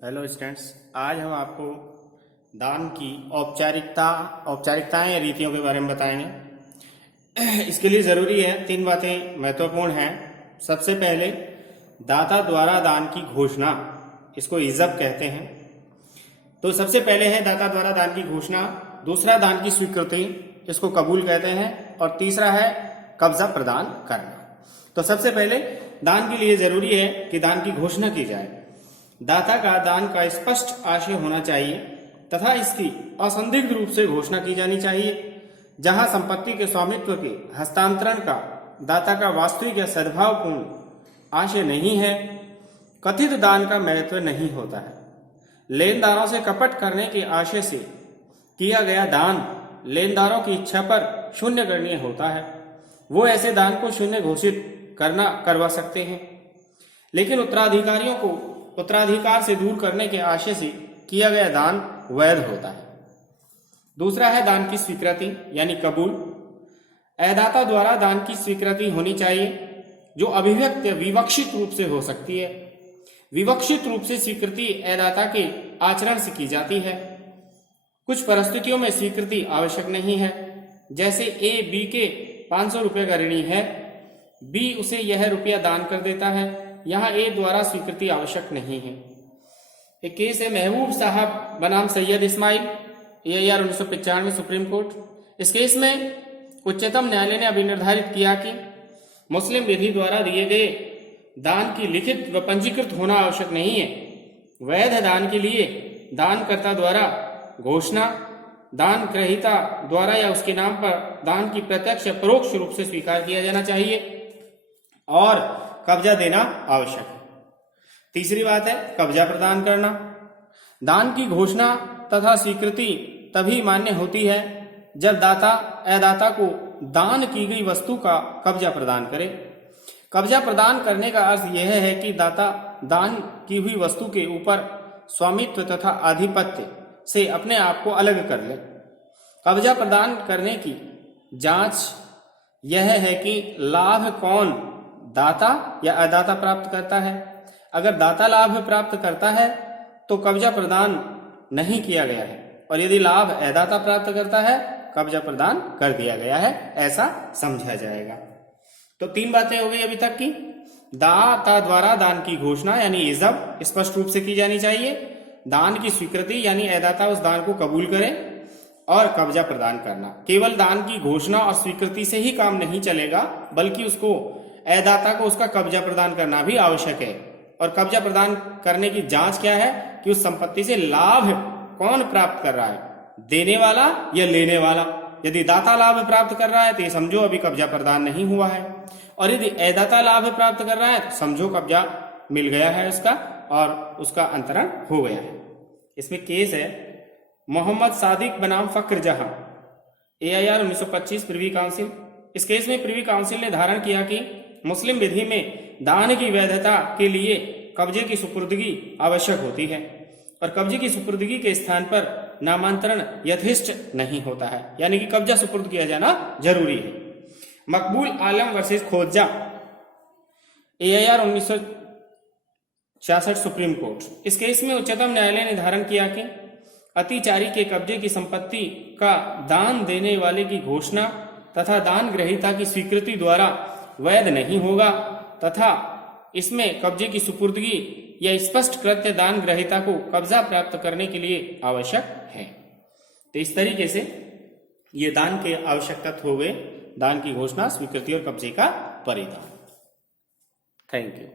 Hello students, आज हम आपको दान की औपचारिकताएं या रीतियों के बारे में बताएंगे। इसके लिए ज़रूरी है, 3 बातें महत्वपूर्ण हैं। सबसे पहले दाता द्वारा दान की घोषणा, इसको इज़ब कहते हैं। तो सबसे पहले है दाता द्वारा दान की घोषणा, दूसरा दान की स्वीकृति, इसको कबूल कहते हैं, और तीसरा है कब्जा प्रदान करना। तो सबसे पहले दान के लिए जरूरी है कि दान की घोषणा की जाए। दाता का दान का स्पष्ट आशय होना चाहिए तथा इसकी असंदिग्ध रूप से घोषणा की जानी चाहिए। जहां संपत्ति के स्वामित्व के हस्तांतरण का दाता का वास्तविक या सद्भावपूर्ण आशय नहीं है, कथित दान का महत्व नहीं होता है। लेनदारों से कपट करने के आशय से किया गया दान लेनदारों की इच्छा पर शून्य गणनीय होता है। वो ऐसे दान को शून्य घोषित करवा सकते हैं, लेकिन उत्तराधिकारियों को उत्तराधिकार से दूर करने के आशय से किया गया दान वैध होता है। दूसरा है दान की स्वीकृति यानी कबूल। अदाता द्वारा दान की स्वीकृति होनी चाहिए जो अभिव्यक्त या विवक्षित रूप से हो सकती है। विवक्षित रूप से स्वीकृति अदाता के आचरण से की जाती है। कुछ परिस्थितियों में स्वीकृति आवश्यक नहीं है, जैसे ए बी के 500 रुपये का ऋणी है, बी उसे यह रुपया दान कर देता है। यहाँ ए द्वारा स्वीकृति आवश्यक नहीं है। एक केस है महबूब साहब बनाम Syed Ismail, AIR 1995 supreme court. इस केस में उच्चतम न्यायालय ने अभी निर्धारित किया कि मुस्लिम विधि द्वारा दिए गए दान की लिखित व पंजीकृत होना आवश्यक नहीं है। वैध दान के लिए दानकर्ता द्वारा घोषणा, दान ग्रहीता द्वारा या उसके नाम पर दान की प्रत्यक्ष या परोक्ष रूप से स्वीकार किया जाना चाहिए और कब्जा देना आवश्यक है। तीसरी बात है कब्जा प्रदान करना। दान की घोषणा तथा स्वीकृति तभी मान्य होती है जब दाता अदाता को दान की गई वस्तु का कब्जा प्रदान करे। कब्जा प्रदान करने का अर्थ यह है कि दाता दान की हुई वस्तु के ऊपर स्वामित्व तथा आधिपत्य से अपने आप को अलग कर ले। कब्जा प्रदान करने की जांच यह है कि लाभ कौन, दाता या अदाता प्राप्त करता है। अगर दाता लाभ प्राप्त करता है तो कब्जा प्रदान नहीं किया गया है, और यदि लाभ अदाता प्राप्त करता है कब्जा प्रदान कर दिया गया है, ऐसा समझा जाएगा। तो 3 बातें हो गई अभी तक की। दाता द्वारा दान की घोषणा यानी इज़ब स्पष्ट रूप से की जानी चाहिए। दान की स्वीकृति यानी अदाता उस दान को कबूल करे, और कब्जा प्रदान करना। केवल दान की घोषणा और स्वीकृति से ही काम नहीं चलेगा, बल्कि उसको अदाता को उसका कब्जा प्रदान करना भी आवश्यक है। और कब्जा प्रदान करने की जांच क्या है कि उस संपत्ति से लाभ कौन प्राप्त कर रहा है, देने वाला या लेने वाला। यदि दाता लाभ प्राप्त कर रहा है तो ये समझो अभी कब्जा प्रदान नहीं हुआ है, और यदि अदाता लाभ प्राप्त कर रहा है तो समझो कब्जा मिल गया है उसका और उसका अंतरण हो गया है। इसमें केस है मोहम्मद सादिक बनाम फक्र जहां, AIR 1925 प्रिवी काउंसिल। इस केस में प्रिवी काउंसिल ने धारण किया कि मुस्लिम विधि में दान की वैधता के लिए कब्जे की सुपुर्दगी आवश्यक होती है, और कब्जे की सुपुर्दगी के स्थान पर नामांतरण यथेष्ट नहीं होता है, यानी कि कब्जा सुपुर्द किया जाना जरूरी है। मकबूल आलम वर्सेस खोजा, AIR 1966 सुप्रीम कोर्ट। इस केस में उच्चतम न्यायालय ने धारण किया कि अतिचारी के कब्जे की संपत्ति का दान देने वाले की घोषणा तथा दान ग्रहीता की स्वीकृति द्वारा वैध नहीं होगा, तथा इसमें कब्जे की सुपुर्दगी या स्पष्ट कृत्य दान ग्रहीता को कब्जा प्राप्त करने के लिए आवश्यक है। तो इस तरीके से ये दान के आवश्यक तत्व हो गए: दान की घोषणा, स्वीकृति और कब्जे का परिधान। Thank you.